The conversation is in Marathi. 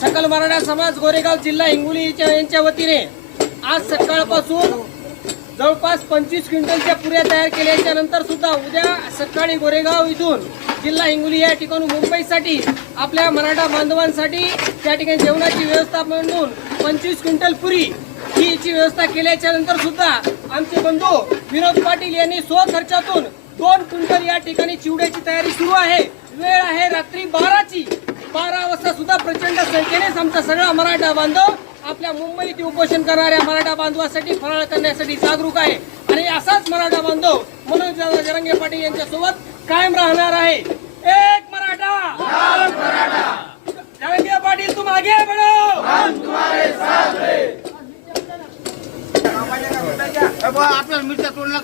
सकल मराठा समाज गोरेगाव जिल्हा हिंगोली यांच्या वतीने आज सकाळपासून जवळपास 25 क्विंटलच्या पुऱ्या तयार केल्याच्या नंतर सुद्धा उद्या सकाळी गोरेगाव इथून जिल्हा हिंगोली या ठिकाणी मुंबईसाठी आपल्या मराठा बांधवांसाठी त्या ठिकाणी जेवणाची व्यवस्था म्हणून 25 क्विंटल पुरी हीची व्यवस्था केल्याच्या नंतर सुद्धा आमचे बंधू विनोद पाटील यांनी स्वखर्चातून 2 क्विंटल या ठिकाणी चिवड्याची तयारी सुरू आहे। वेळ आहे रात्री 12 वाजता सुद्धा प्रचंड संख्येने आमचा सगळा मराठा बांधव आपल्या मुंबईत उपोषण करणाऱ्या मराठा बांधवासाठी फराळ करण्यासाठी जागरूक आहे आणि असाच मराठा बांधव मनोज जरांगे पाटील यांच्या सोबत कायम राहणार आहे। एक मराठा जरांगे पाटील तुम आगे बढ़ो, हम तुम्हारे साथ हैं। आपल्याला मिरच्या तोडला